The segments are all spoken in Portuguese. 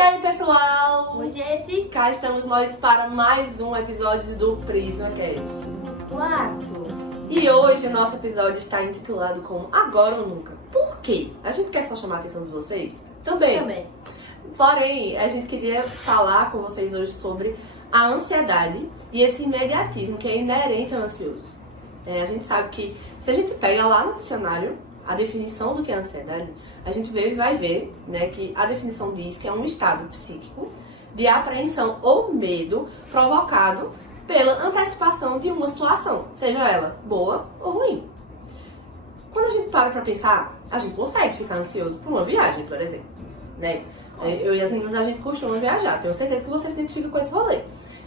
aí, pessoal? Oi, gente. Cá estamos nós para mais um episódio do PrismaCast. Quarto. E hoje o nosso episódio está intitulado como Agora ou Nunca. Por quê? A gente quer só chamar a atenção de vocês? Também. Porém, a gente queria falar com vocês hoje sobre a ansiedade e esse imediatismo que é inerente ao ansioso. A gente sabe que se a gente pega lá no dicionário a definição do que é ansiedade, a gente vai ver, né, que a definição diz que é um estado psíquico de apreensão ou medo provocado pela antecipação de uma situação, seja ela boa ou ruim. Quando a gente para pra pensar, a gente consegue ficar ansioso por uma viagem, por exemplo, né? Eu e as meninas, a gente costuma viajar, tenho certeza que você se identifica com esse rolê.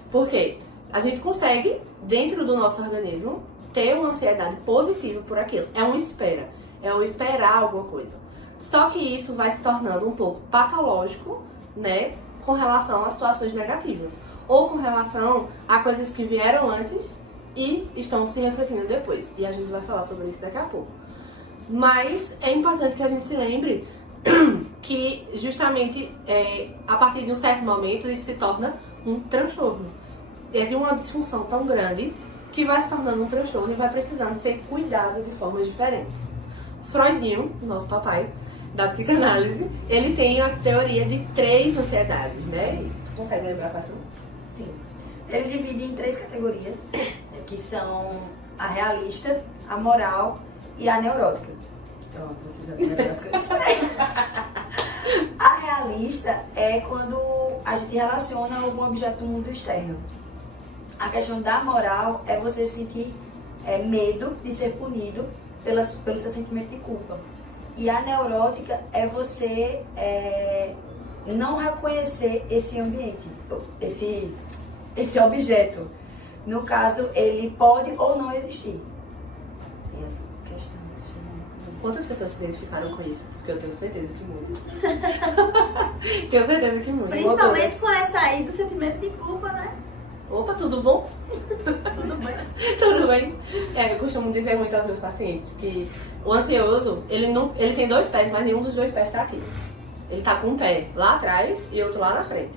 Porque a gente consegue, dentro do nosso organismo, ter uma ansiedade positiva por aquilo. É uma espera. É o esperar alguma coisa. Só que isso vai se tornando um pouco patológico, né, com relação a situações negativas. Ou com relação a coisas que vieram antes e estão se refletindo depois. E a gente vai falar sobre isso daqui a pouco. Mas é importante que a gente se lembre que justamente a partir de um certo momento isso se torna um transtorno. É de uma disfunção tão grande que vai se tornando um transtorno e vai precisando ser cuidado de formas diferentes. Freudinho, nosso papai da psicanálise, ele tem a teoria de 3 ansiedades, né? Tu consegue lembrar quais são? Sim. Ele divide em 3 categorias, que são a realista, a moral e a neurótica. Então, precisa lembrar as coisas. A realista é quando a gente relaciona algum objeto do mundo externo. A questão da moral é você sentir medo de ser punido pelo seu sentimento de culpa. E a neurótica é você não reconhecer esse ambiente, esse objeto. No caso, ele pode ou não existir. E essa questão. Quantas pessoas se identificaram com isso? Porque eu tenho certeza que muitas. Tenho certeza que muitas. Principalmente com essa aí do sentimento de culpa, né? Opa, tudo bom? Tudo bem. Tudo bem? Eu costumo dizer muito aos meus pacientes que o ansioso, ele tem 2 pés, mas nenhum dos 2 pés está aqui. Ele tá com um pé lá atrás e outro lá na frente.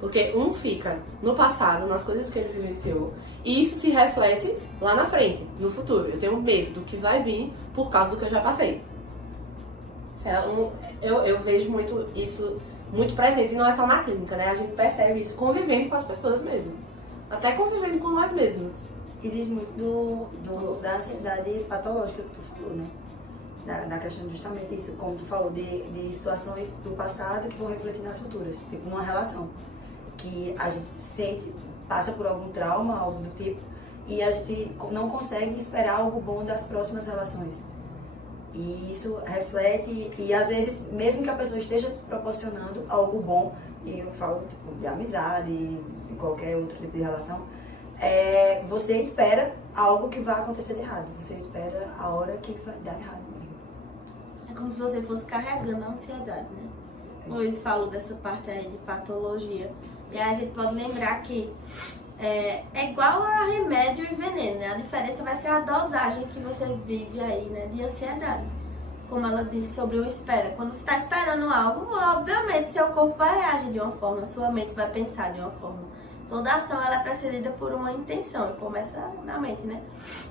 Porque um fica no passado, nas coisas que ele vivenciou, e isso se reflete lá na frente, no futuro. Eu tenho medo do que vai vir por causa do que eu já passei. Eu vejo muito isso muito presente, e não é só na clínica, né? A gente percebe isso convivendo com as pessoas mesmo. Até convivendo com nós mesmos. E diz muito da ansiedade patológica que tu falou, né? Na questão justamente isso, como tu falou, de situações do passado que vão refletir nas futuras. Tipo uma relação que a gente sente, passa por algum trauma, algo do tipo, e a gente não consegue esperar algo bom das próximas relações. E isso reflete, e às vezes, mesmo que a pessoa esteja proporcionando algo bom, e eu falo tipo, de amizade, de qualquer outro tipo de relação, você espera algo que vai acontecer de errado. Você espera a hora que vai dar errado mesmo. É como se você fosse carregando a ansiedade, né? Luiz falou dessa parte aí de patologia. E aí a gente pode lembrar que é igual a remédio e veneno, né? A diferença vai ser a dosagem que você vive aí, né? De ansiedade. Como ela disse sobre o espera. Quando você está esperando algo, obviamente seu corpo vai reagir de uma forma, sua mente vai pensar de uma forma. Toda ação ela é precedida por uma intenção e começa na mente, né?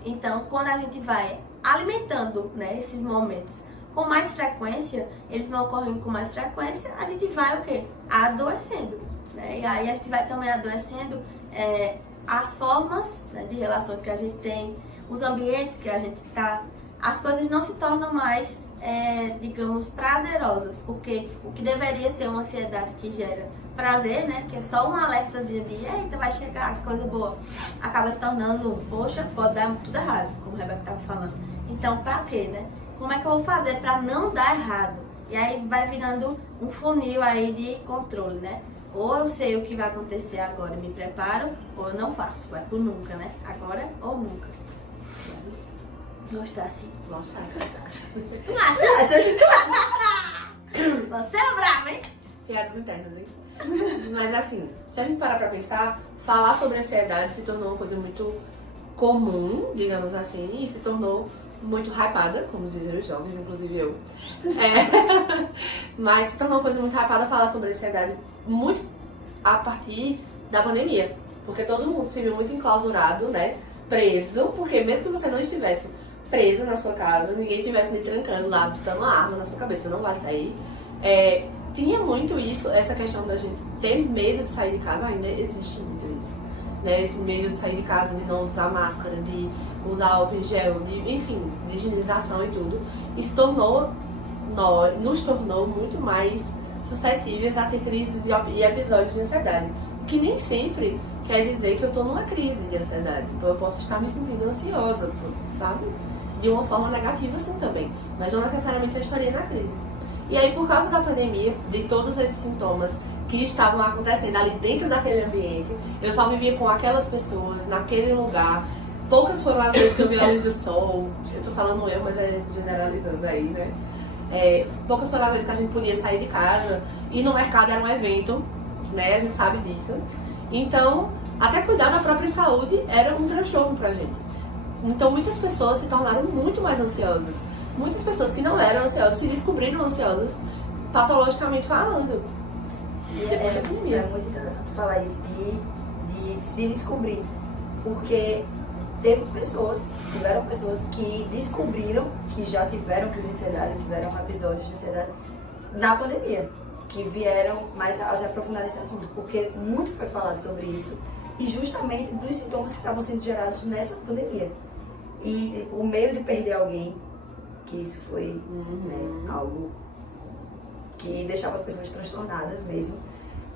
Então, quando a gente vai alimentando, né, esses momentos com mais frequência, eles vão ocorrendo com mais frequência, a gente vai o quê? Adoecendo, né? E aí a gente vai também adoecendo as formas, né, de relações que a gente tem, os ambientes que a gente está, as coisas não se tornam mais, digamos, prazerosas, porque o que deveria ser uma ansiedade que gera prazer, né, que é só um alertazinho de eita, vai chegar, que coisa boa, acaba se tornando, poxa, pode dar tudo errado, como a Rebeca estava falando. Então, pra quê, né? Como é que eu vou fazer pra não dar errado? E aí vai virando um funil aí de controle, né? Ou eu sei o que vai acontecer agora e me preparo, ou eu não faço, vai por nunca, né? Agora ou nunca. Gostasse. Não Acha? Você é brava, hein? Piadas internas, hein? Mas assim, se a gente parar pra pensar, falar sobre ansiedade se tornou uma coisa muito comum, digamos assim, e se tornou muito hypada, como dizem os jovens, inclusive eu. Mas se tornou uma coisa muito hypada falar sobre ansiedade muito a partir da pandemia. Porque todo mundo se viu muito enclausurado, né? Preso, porque mesmo que você não estivesse preso na sua casa, ninguém estivesse lhe trancando lá, botando uma arma na sua cabeça, você não vai sair. Tinha muito isso, essa questão da gente ter medo de sair de casa, ainda existe muito isso. Né? Esse medo de sair de casa, de não usar máscara, de usar álcool em gel, enfim, de higienização e tudo. Isso nos tornou muito mais suscetíveis a ter crises e episódios de ansiedade. O que nem sempre quer dizer que eu estou numa crise de ansiedade. Eu posso estar me sentindo ansiosa, sabe? De uma forma negativa assim também. Mas não necessariamente eu estaria na crise. E aí, por causa da pandemia, de todos esses sintomas que estavam acontecendo ali dentro daquele ambiente, eu só vivia com aquelas pessoas, naquele lugar. Poucas foram as vezes que eu vi a luz do sol. Eu tô falando eu, mas é generalizando aí, né? Poucas foram as vezes que a gente podia sair de casa. Ir no mercado era um evento, né? A gente sabe disso. Então, até cuidar da própria saúde era um transtorno pra gente. Então, muitas pessoas se tornaram muito mais ansiosas. Muitas pessoas que não eram ansiosas se descobriram ansiosas, patologicamente falando. E depois da pandemia. É muito interessante falar isso, de se descobrir. Porque tiveram pessoas que descobriram que já tiveram crise de ansiedade, tiveram episódios de ansiedade na pandemia, que vieram mais a se aprofundar nesse assunto, porque muito foi falado sobre isso, e justamente dos sintomas que estavam sendo gerados nessa pandemia. E o medo de perder alguém, que isso foi né, algo que deixava as pessoas transtornadas mesmo.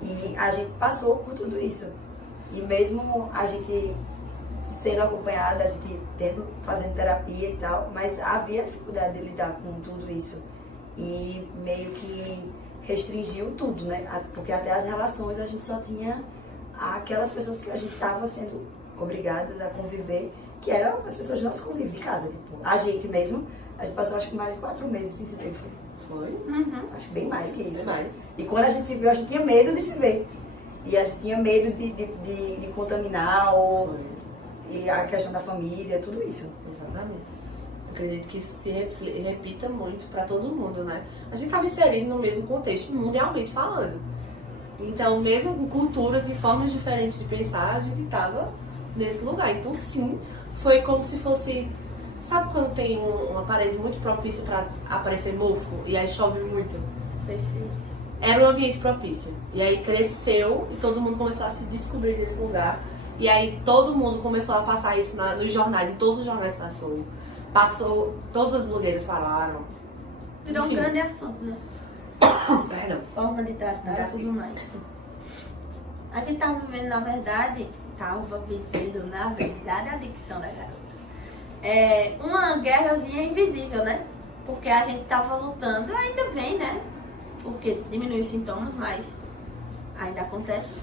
E a gente passou por tudo isso. E mesmo a gente sendo acompanhada, a gente fazendo terapia e tal, mas havia dificuldade de lidar com tudo isso. E meio que restringiu tudo, né? Porque até as relações a gente só tinha aquelas pessoas que a gente estava sendo obrigadas a conviver, que eram as pessoas do nosso convívio de casa. Tipo, a gente mesmo, a gente passou acho que mais de 4 meses sem se ver. Foi? Acho bem mais que isso. Bem mais. E quando a gente se viu, a gente tinha medo de se ver. E a gente tinha medo de contaminar, e a questão da família, tudo isso. Exatamente. Acredito que isso se repita muito para todo mundo, né? A gente estava inserido no mesmo contexto, mundialmente falando. Então, mesmo com culturas e formas diferentes de pensar, a gente estava nesse lugar. Então, sim, foi como se fosse... Sabe quando tem uma parede muito propícia para aparecer mofo e aí chove muito? Perfeito. Era um ambiente propício. E aí cresceu e todo mundo começou a se descobrir nesse lugar. E aí todo mundo começou a passar isso nos jornais, e todos os jornais passou, todas as blogueiras falaram. Virou um grande assunto, né? Perdão. Forma de tratar e tudo mais. A gente tava vivendo, na verdade, a dicção da garota. Uma guerrazinha invisível, né? Porque a gente tava lutando, ainda vem, né? Porque diminui os sintomas, mas ainda acontece.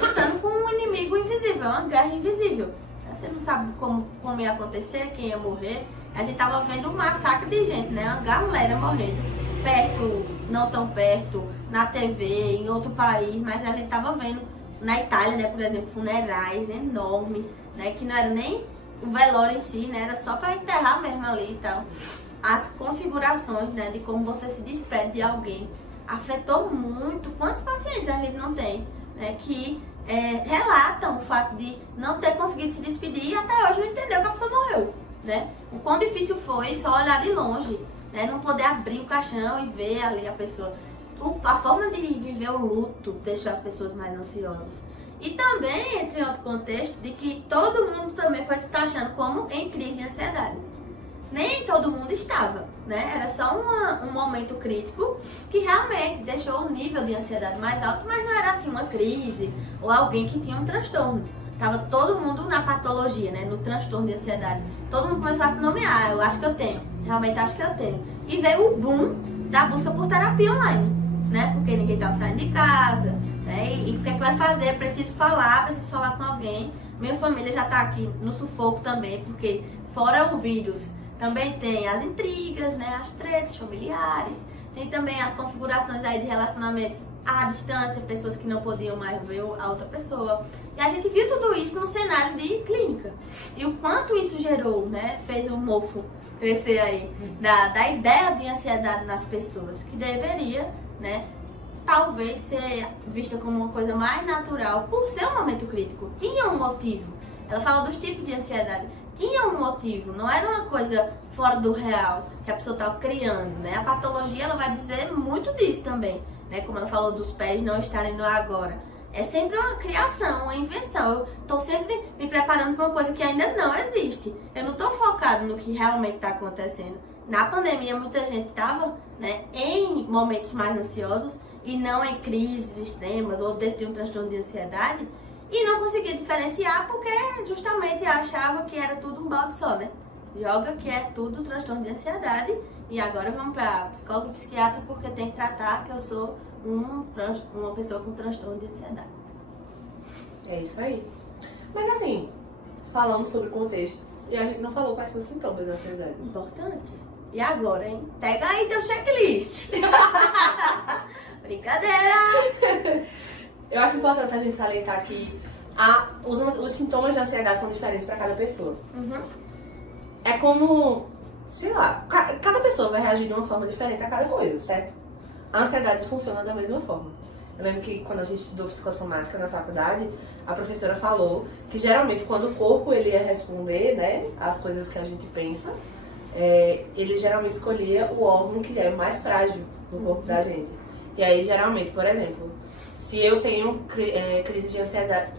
Lutando com um inimigo invisível, uma guerra invisível. Você não sabe como ia acontecer, quem ia morrer. A gente tava vendo um massacre de gente, né? Uma galera morrendo. Perto, não tão perto, na TV, em outro país, mas a gente tava vendo na Itália, né, por exemplo, funerais enormes, né? Que não era nem o velório em si, né? Era só para enterrar mesmo ali e tal. As configurações, né, de como você se despede de alguém afetou muito. Quantos pacientes a gente não tem, né, que relatam o fato de não ter conseguido se despedir e até hoje não entendeu que a pessoa morreu, né? O quão difícil foi só olhar de longe, né? Não poder abrir o caixão e ver ali a pessoa. A forma de viver o luto deixou as pessoas mais ansiosas. E também, entre outro contexto, de que todo mundo também foi se taxando como em crise de ansiedade. Nem todo mundo estava, né? Era só um momento crítico que realmente deixou o nível de ansiedade mais alto, mas não era assim uma crise ou alguém que tinha um transtorno. Tava todo mundo na patologia, né? No transtorno de ansiedade. Todo mundo começou a se nomear, eu acho que eu tenho, realmente acho que eu tenho. E veio o boom da busca por terapia online, né? Porque ninguém tava saindo de casa, né? E o que é que vai fazer? Preciso falar com alguém. Minha família já tá aqui no sufoco também, porque fora o vírus, também tem as intrigas, né, as tretas familiares, tem também as configurações aí de relacionamentos à distância, pessoas que não podiam mais ver a outra pessoa. E a gente viu tudo isso no cenário de clínica. E o quanto isso gerou, né, fez um mofo crescer aí, da ideia de ansiedade nas pessoas, que deveria, né, talvez ser vista como uma coisa mais natural, por ser um momento crítico. Tinha um motivo. Ela fala dos tipos de ansiedade. Tinha um motivo, não era uma coisa fora do real, que a pessoa estava criando, né? A patologia, ela vai dizer muito disso também, né? Como ela falou dos pés não estarem no agora. É sempre uma criação, uma invenção. Eu tô sempre me preparando para uma coisa que ainda não existe. Eu não tô focado no que realmente está acontecendo. Na pandemia, muita gente estava, né, em momentos mais ansiosos e não em crises extremas ou dentro de um transtorno de ansiedade e não conseguia diferenciar porque justamente achava que era tudo um balde só, né? Joga que é tudo transtorno de ansiedade e agora vamos para psicólogo e psiquiatra porque tem que tratar que eu sou uma pessoa com transtorno de ansiedade. É isso aí. Mas assim, falamos sobre contextos e a gente não falou quais são os sintomas da ansiedade. Importante. E agora, hein? Pega aí teu checklist. Brincadeira! Eu acho importante a gente salientar que os sintomas de ansiedade são diferentes para cada pessoa. Uhum. É como, sei lá, cada pessoa vai reagir de uma forma diferente a cada coisa, certo? A ansiedade funciona da mesma forma. Eu lembro que quando a gente estudou psicossomática na faculdade, a professora falou que geralmente quando o corpo ele ia responder, né, as coisas que a gente pensa, ele geralmente escolhia o órgão que é mais frágil no corpo da gente. E aí, geralmente, por exemplo, se eu tenho crises de ansiedade,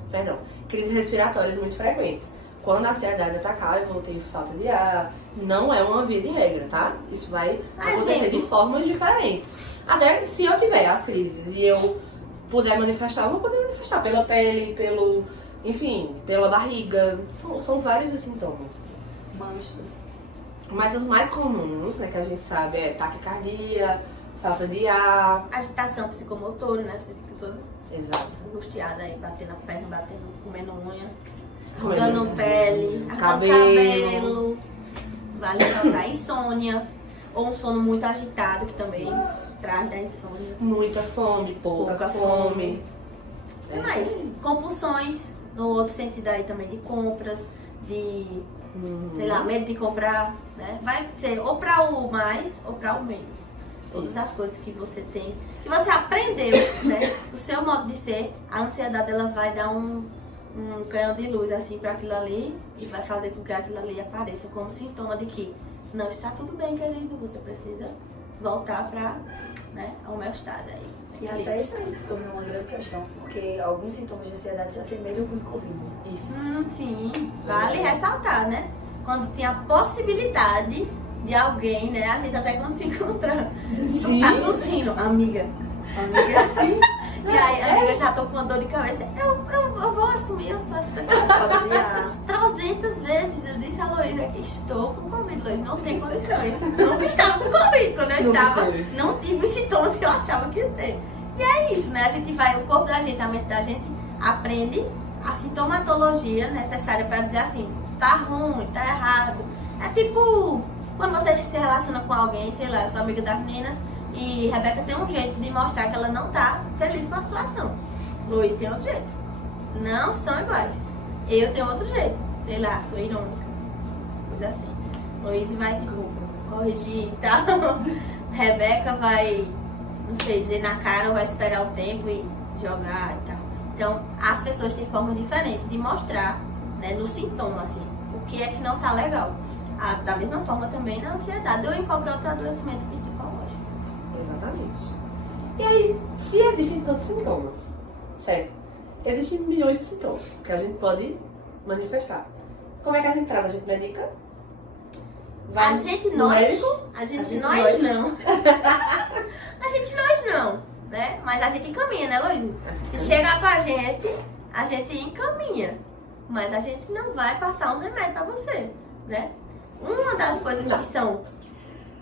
crises respiratórias muito frequentes, quando a ansiedade atacar, eu vou ter falta de ar, não é uma via de regra, tá? Isso vai acontecer de formas diferentes. Até se eu tiver as crises e eu puder manifestar, eu vou poder manifestar pela pele, enfim, pela barriga. São vários os sintomas. Manchas. Mas os mais comuns, né, que a gente sabe é taquicardia, falta de ar, agitação psicomotora, né? Você fica toda angustiada aí, batendo a perna, comendo unha, arrancando pele, arrancando cabelo. Vale lembrar insônia, ou um sono muito agitado, que também traz da insônia. Muita fome, pouca fome. Mas compulsões, no outro sentido aí também, de compras, de, sei lá, medo de comprar, né? Vai ser ou para o mais ou para o menos. Todas as coisas que você tem, que você aprendeu, né? O seu modo de ser, a ansiedade ela vai dar um canhão de luz assim para aquilo ali e vai fazer com que aquilo ali apareça como sintoma de que não está tudo bem, querido, você precisa voltar para, né, a homeostase aí. E até isso aí se torna uma grande questão, porque alguns sintomas de ansiedade se assemelham com o Covid. Isso. Sim, vale ressaltar, né? Quando tem a possibilidade de alguém, né? A gente até quando se encontra, tá tossindo, amiga. Sim. E aí, amiga, já tô com dor de cabeça. Eu vou assumir, eu sou essa pessoa. 300 vezes eu disse a Luísa que estou com Covid. Luísa, não tem condições. Não estava com Covid. Quando eu estava, não tive os sintomas que eu achava que ia ter. E é isso, né? A gente vai, o corpo da gente, a mente da gente aprende a sintomatologia necessária para dizer assim, tá ruim, tá errado. É tipo, quando você se relaciona com alguém, sei lá, eu sou amiga das meninas, e Rebeca tem um jeito de mostrar que ela não tá feliz com a situação. Luiz tem outro jeito. Não são iguais. Eu tenho outro jeito. Sei lá, sou irônica. Coisa assim. Luiz vai, tipo, corrigir e tal. Rebeca vai, não sei, dizer na cara ou vai esperar o tempo e jogar e tal. Então, as pessoas têm formas diferentes de mostrar, né, no sintoma, assim, o que é que não tá legal. Da mesma forma também na ansiedade ou em qualquer outro adoecimento psicológico. Exatamente. E aí, se existem tantos sintomas, certo? Existem milhões de sintomas que a gente pode manifestar. Como é que a gente trata? A gente medica? Vai A gente no nós médico? não. A gente nós não, né? Mas a gente encaminha, né, Luiz? Se chegar pra gente, a gente encaminha. Mas a gente não vai passar um remédio pra você, né? Uma das coisas que são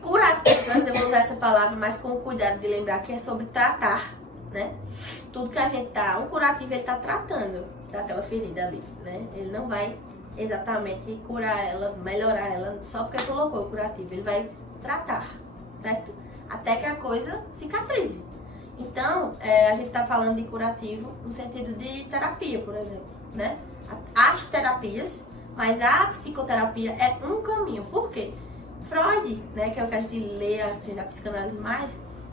curativas, eu vou usar essa palavra, mas com o cuidado de lembrar que é sobre tratar, né? Tudo que a gente tá, um curativo ele tá tratando daquela ferida ali, né? Ele não vai exatamente curar ela, melhorar ela, só porque colocou o curativo, ele vai tratar, certo? Até que a coisa cicatrize. Então, a gente tá falando de curativo no sentido de terapia, por exemplo, né? As terapias, mas a psicoterapia é um caminho. Por quê? Freud, né, que é o que a gente lê assim, da psicanálise mais,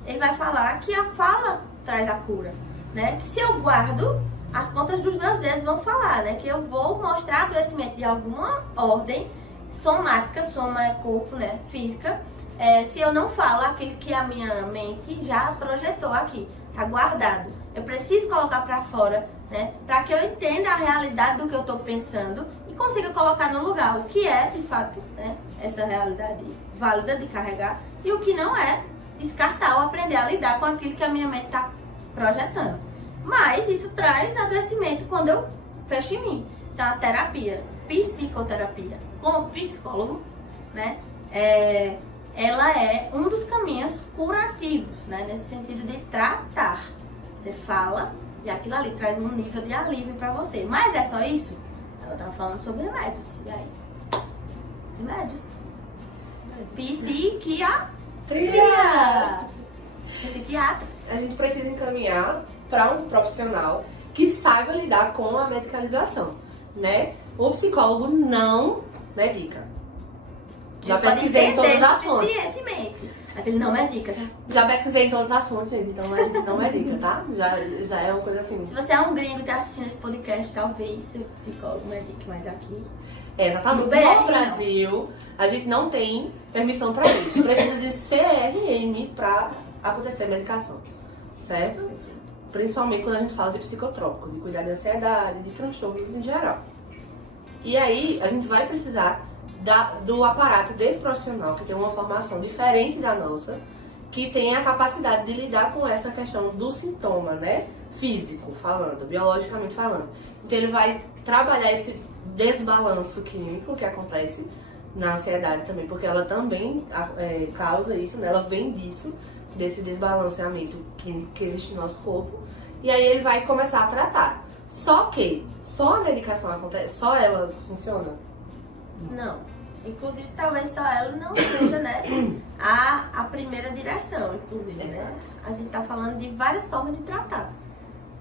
ele vai falar que a fala traz a cura, né? Que se eu guardo, as pontas dos meus dedos vão falar, né? Que eu vou mostrar adoecimento de alguma ordem somática, soma é corpo, né? Física, se eu não falo aquilo que a minha mente já projetou aqui, tá guardado. Eu preciso colocar para fora, né? Para que eu entenda a realidade do que eu tô pensando e consiga colocar no lugar o que é, de fato, né? Essa realidade válida de carregar e o que não é, descartar ou aprender a lidar com aquilo que a minha mente tá projetando. Mas isso traz adoecimento quando eu fecho em mim. Então a terapia, psicoterapia, com psicólogo, né? Ela é um dos caminhos curativos, né? Nesse sentido de tratar. Você fala e aquilo ali traz um nível de alívio pra você. Mas é só isso? Ela tava falando sobre remédios. E aí? Remédios. Psiquiatras. A gente precisa encaminhar para um profissional que saiba lidar com a medicalização, né? O psicólogo não medica. Já pesquisei em todas as fontes. Mas ele não medica, tá? Já pesquisei em todas as fontes, gente, então a gente não medica, tá? Já é uma coisa assim. Se você é um gringo e tá assistindo esse podcast, talvez seu psicólogo medique mais aqui. Exatamente. No Brasil, a gente não tem permissão para isso. Precisa de CRM para acontecer medicação, certo? Principalmente quando a gente fala de psicotrópico, de cuidar de ansiedade, de transtornos em geral. E aí, a gente vai precisar do aparato desse profissional, que tem uma formação diferente da nossa, que tem a capacidade de lidar com essa questão do sintoma, né? Físico falando, biologicamente falando. Então ele vai trabalhar esse desbalanço químico que acontece na ansiedade também, porque ela também causa isso, né? Ela vem disso, desse desbalanceamento químico que existe no nosso corpo. E aí ele vai começar a tratar. Só que só a medicação acontece, só ela funciona? Não. Inclusive, talvez só ela não seja, né, a primeira direção, inclusive, né? A gente tá falando de várias formas de tratar.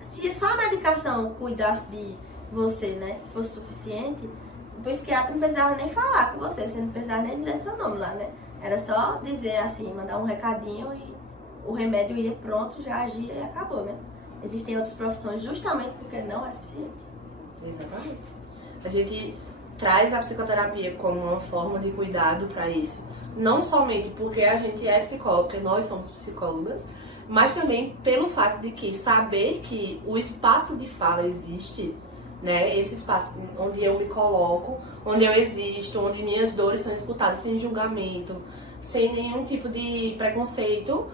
Se só a medicação cuidasse de você, né, fosse suficiente, o psiquiatra não precisava nem falar com você não precisava nem dizer seu nome lá, né? Era só dizer assim, mandar um recadinho e o remédio ia pronto, já agia e acabou, né? Existem outras profissões justamente porque não é suficiente. Exatamente. A gente traz a psicoterapia como uma forma de cuidado para isso. Não somente porque a gente é psicólogo, porque nós somos psicólogas, mas também pelo fato de que saber que o espaço de fala existe, né? Esse espaço onde eu me coloco, onde eu existo, onde minhas dores são escutadas sem julgamento, sem nenhum tipo de preconceito.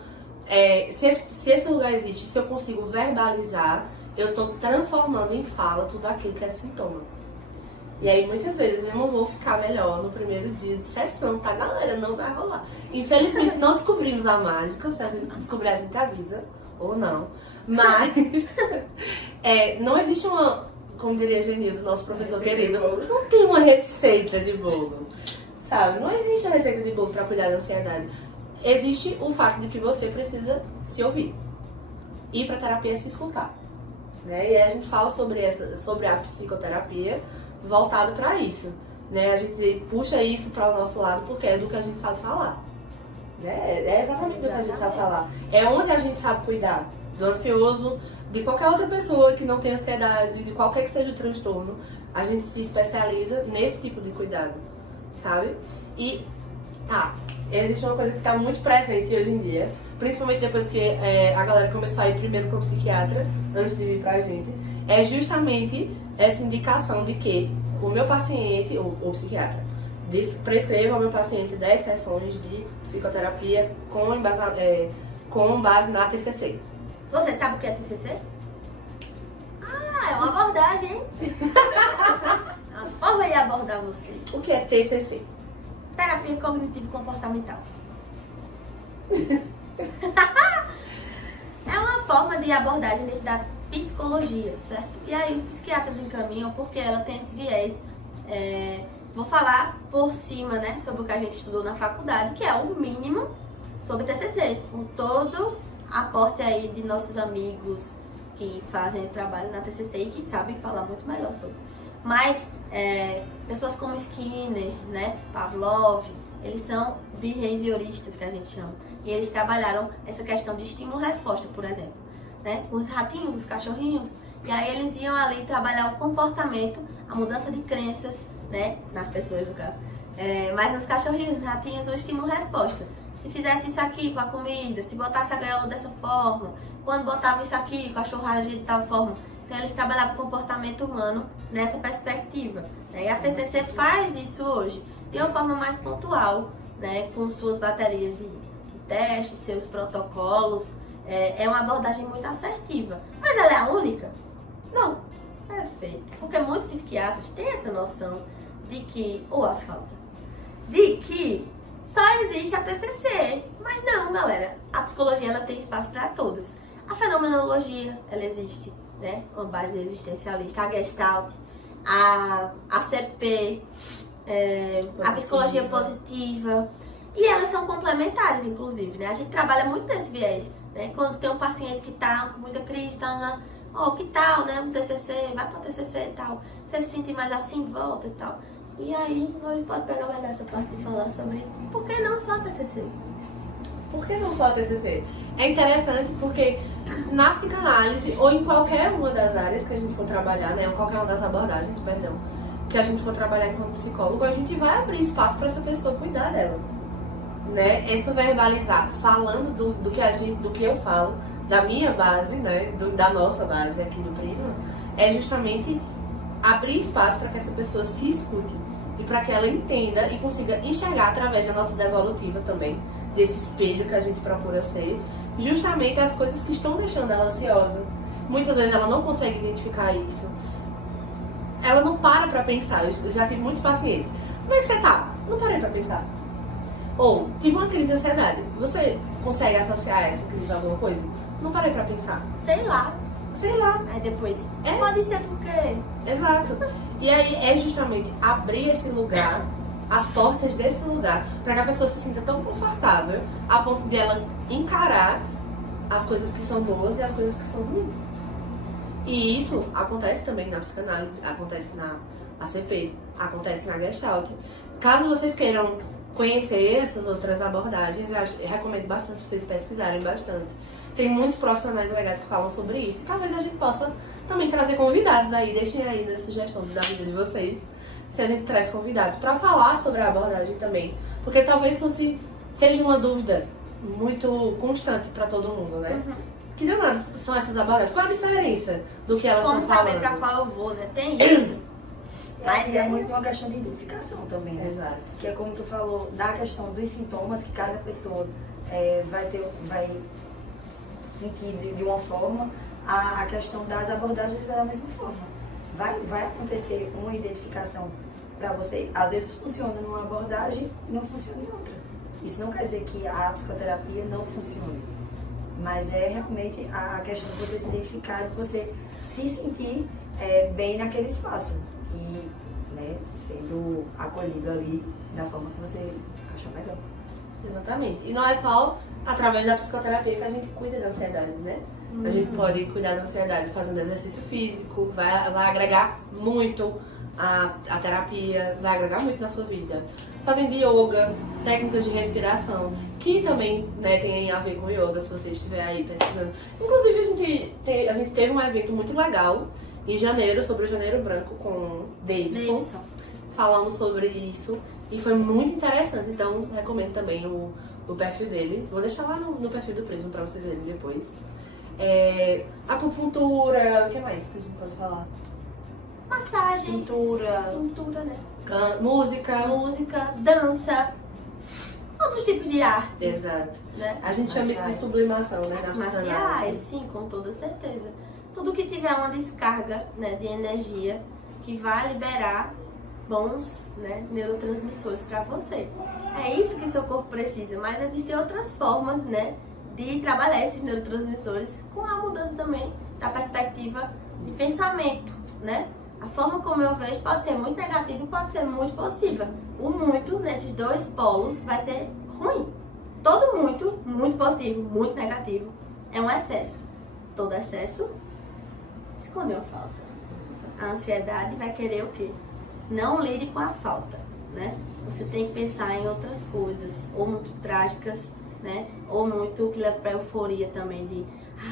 Se esse lugar existe, se eu consigo verbalizar, eu estou transformando em fala tudo aquilo que é sintoma. E aí muitas vezes eu não vou ficar melhor no primeiro dia de sessão, tá galera? Não vai rolar. Infelizmente não descobrimos a mágica, se a gente descobrir a gente avisa, ou não. Mas não existe uma, como diria Genildo, nosso professor querido, não tem uma receita de bolo, sabe? Não existe a receita de bolo para cuidar da ansiedade. Existe o fato de que você precisa se ouvir. Ir pra terapia é se escutar, né? E aí a gente fala sobre a psicoterapia voltado para isso, né? A gente puxa isso para o nosso lado porque é do que a gente sabe falar, né? É exatamente do que a gente sabe falar. É onde a gente sabe cuidar do ansioso, de qualquer outra pessoa que não tem ansiedade, de qualquer que seja o transtorno. A gente se especializa nesse tipo de cuidado, sabe? E existe uma coisa que está muito presente hoje em dia, principalmente depois que a galera começou a ir primeiro para o psiquiatra, antes de vir pra gente, é justamente essa indicação de que o meu paciente, ou psiquiatra, prescreva ao meu paciente 10 sessões de psicoterapia com base na TCC. Você sabe o que é TCC? É uma abordagem, hein? É uma forma de abordar você. O que é TCC? Terapia cognitivo-comportamental. É uma forma de abordagem dentro da psicologia, certo? E aí os psiquiatras encaminham porque ela tem esse viés. Vou falar por cima, né, sobre o que a gente estudou na faculdade, que é o mínimo sobre TCC, com todo aporte aí de nossos amigos que fazem o trabalho na TCC e que sabem falar muito melhor sobre. Mas pessoas como Skinner, né, Pavlov, eles são behavioristas, que a gente chama. E eles trabalharam essa questão de estímulo-resposta, por exemplo, né? Com os ratinhos, os cachorrinhos. E aí eles iam ali trabalhar o comportamento, a mudança de crenças, né? Nas pessoas, no caso. Mas nos cachorrinhos, ratinhos, o estímulo-resposta. Se fizesse isso aqui com a comida, se botasse a gaiola dessa forma, quando botava isso aqui, o cachorro agia de tal forma. Então eles trabalhavam o comportamento humano nessa perspectiva. Né? E a TCC faz isso hoje de uma forma mais pontual, né? Com suas baterias de teste, seus protocolos. É uma abordagem muito assertiva. Mas ela é a única? Não. Perfeito. Porque muitos psiquiatras têm essa noção de que, ou a falta, de que só existe a TCC. Mas não, galera. A psicologia ela tem espaço para todas. A fenomenologia, ela existe, né? Uma base existencialista. A Gestalt, a CP, a psicologia positiva. E elas são complementares, inclusive, né? A gente trabalha muito nesse viés, né? Quando tem um paciente que tá com muita crise, tá na... que tal, né? Um TCC, vai pra TCC e tal. Você se sente mais assim, volta e tal. E aí, nós pode pegar mais essa parte de falar sobre por que não só a TCC? Por que não só a TCC? É interessante porque na psicanálise, ou em qualquer uma das áreas que a gente for trabalhar, né? Ou qualquer uma das abordagens, perdão, que a gente for trabalhar enquanto psicólogo, a gente vai abrir espaço para essa pessoa cuidar dela. Né? Esse verbalizar, falando do que eu falo, da minha base, né? Da nossa base aqui do Prisma, é justamente abrir espaço para que essa pessoa se escute e para que ela entenda e consiga enxergar através da nossa devolutiva também, desse espelho que a gente procura ser, justamente as coisas que estão deixando ela ansiosa. Muitas vezes ela não consegue identificar isso. Ela não para pensar. Eu já tive muitos pacientes. Como é que você tá? Não parei pra pensar. Ou, tive uma crise de ansiedade. Você consegue associar essa crise a alguma coisa? Não parei pra pensar. Sei lá. Aí depois, pode ser porque... Exato. E aí é justamente abrir esse lugar, as portas desse lugar, pra que a pessoa se sinta tão confortável a ponto de ela encarar as coisas que são boas e as coisas que são ruins. E isso acontece também na psicanálise, acontece na ACP, acontece na Gestalt. Caso vocês queiram conhecer essas outras abordagens, eu recomendo bastante vocês pesquisarem bastante. Tem muitos profissionais legais que falam sobre isso. E talvez a gente possa também trazer convidados aí, deixem aí nas sugestões da vida de vocês, se a gente traz convidados para falar sobre a abordagem também. Porque talvez seja uma dúvida muito constante para todo mundo, né? Uhum. Que danado são essas abordagens? Qual a diferença do que elas estão falando? Como saber para qual eu vou, né? Tem isso. Mas é muito uma questão de identificação também, né? Exato. Que é como tu falou, da questão dos sintomas, que cada pessoa vai sentir de uma forma, a questão das abordagens é da mesma forma. Vai acontecer uma identificação para você, às vezes funciona numa abordagem e não funciona em outra. Isso não quer dizer que a psicoterapia não funcione, mas é realmente a questão de você se identificar e você se sentir bem naquele espaço e, né, sendo acolhido ali da forma que você acha melhor. Exatamente. E não é só através da psicoterapia que a gente cuida da ansiedade, né? A gente pode cuidar da ansiedade fazendo exercício físico, vai agregar muito a terapia, vai agregar muito na sua vida. Fazendo yoga, técnicas de respiração, que também, né, tem a ver com yoga, se você estiver aí pesquisando. Inclusive, a gente teve um evento muito legal em janeiro, sobre o Janeiro Branco, com o Davidson. Falamos sobre isso e foi muito interessante, então recomendo também o perfil dele. Vou deixar lá no perfil do Prisma pra vocês verem depois. Acupuntura, o que mais que a gente pode falar? Massagens. Pintura, né? Música, dança. Todos os tipos de arte. Exato. Né? A gente chama isso de sublimação, né? Artes marciais, sim, com toda certeza. Tudo que tiver uma descarga, né, de energia que vai liberar bons, né, neurotransmissores para você. É isso que seu corpo precisa, mas existem outras formas, né, de trabalhar esses neurotransmissores com a mudança também da perspectiva de pensamento, né? A forma como eu vejo pode ser muito negativa e pode ser muito positiva. O muito nesses dois polos vai ser ruim. Todo muito positivo, muito negativo, é um excesso. Todo excesso esconde uma falta. A ansiedade vai querer o quê? Não lide com a falta, né? Você tem que pensar em outras coisas, ou muito trágicas, né? Ou muito que leva pra euforia também de,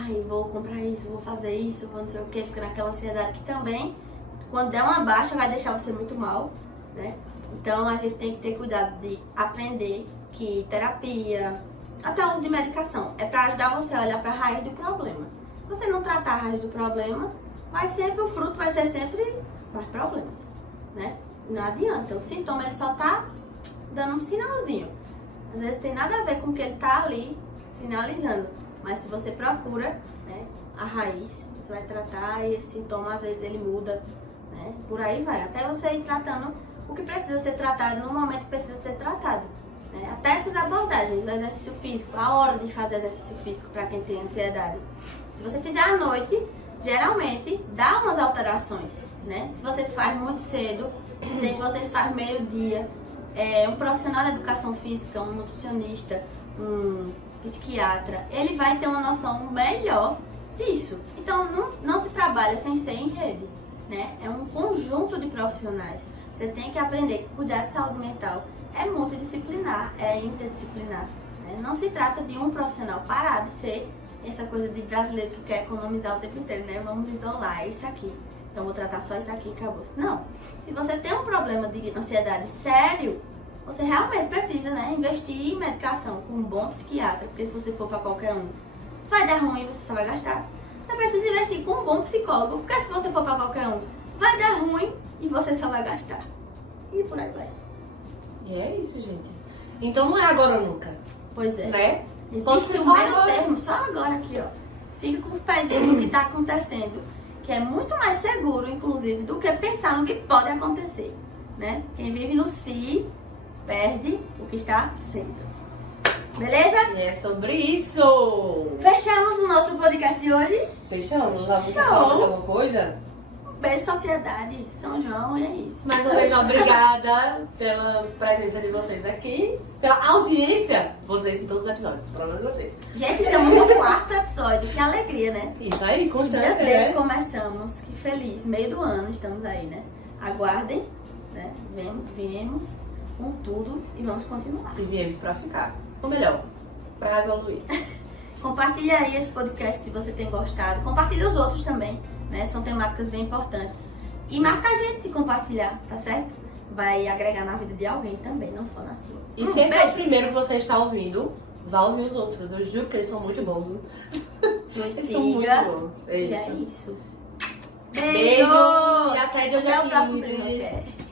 ai, vou comprar isso, vou fazer isso, vou não sei o que, fica naquela ansiedade que também, quando der uma baixa, vai deixar você muito mal, né? Então a gente tem que ter cuidado de aprender que terapia, até o uso de medicação, é para ajudar você a olhar para a raiz do problema. Se você não tratar a raiz do problema, o fruto vai ser sempre mais problemas, né? Não adianta, o sintoma ele só tá dando um sinalzinho. Às vezes tem nada a ver com o que ele tá ali sinalizando, mas se você procura, né, a raiz, você vai tratar e esse sintoma às vezes ele muda, né? Por aí vai, até você ir tratando o que precisa ser tratado no momento que precisa ser tratado. Até essas abordagens do exercício físico, a hora de fazer exercício físico para quem tem ansiedade. Se você fizer à noite, geralmente dá umas alterações, né? Se você faz muito cedo, se você faz meio-dia, um profissional da educação física, um nutricionista, um psiquiatra, ele vai ter uma noção melhor disso. Então não se trabalha sem ser em rede, né? É um conjunto de profissionais. Você tem que aprender que cuidar de saúde mental é multidisciplinar, é interdisciplinar. Né? Não se trata de um profissional parar de ser essa coisa de brasileiro que quer economizar o tempo inteiro, né? Vamos isolar isso aqui. Então vou tratar só isso aqui e acabou. Não. Se você tem um problema de ansiedade sério, você realmente precisa, né, investir em medicação com um bom psiquiatra, porque se você for para qualquer um, vai dar ruim e você só vai gastar. Você precisa investir com um bom psicólogo, porque se você for para qualquer um, vai dar ruim e você só vai gastar. E por aí vai. E é isso, gente. Então não é agora ou nunca. Pois é. Né? Existe um meio termo, só agora aqui, ó. Fica com os pezinhos no que tá acontecendo, que é muito mais seguro, inclusive, do que pensar no que pode acontecer, né? Quem vive no si, perde o que está sendo. Beleza? E é sobre isso. Fechamos o nosso podcast de hoje. Fechamos. Alguém quer falar mais alguma coisa? Beijo, sociedade, São João, e é isso. Mais uma vez, obrigada pela presença de vocês aqui, pela audiência. Vou dizer isso em todos os episódios, para de vocês. Gente, estamos no 4º episódio, que alegria, né? Isso aí, constância, Desde né? começamos, que feliz, meio do ano estamos aí, né? Aguardem, né? Viemos com tudo e vamos continuar. E viemos pra ficar. Ou melhor, pra evoluir. Compartilha aí esse podcast se você tem gostado. Compartilha os outros também, né? São temáticas bem importantes. E marca a gente se compartilhar, tá certo? Vai agregar na vida de alguém também, não só na sua. E se esse é o primeiro que você está ouvindo, vá ouvir os outros. Eu juro que eles são muito bons. Nos Eles são muito siga. bons. E é isso. Beijo! E até de hoje Até o aqui. próximo podcast.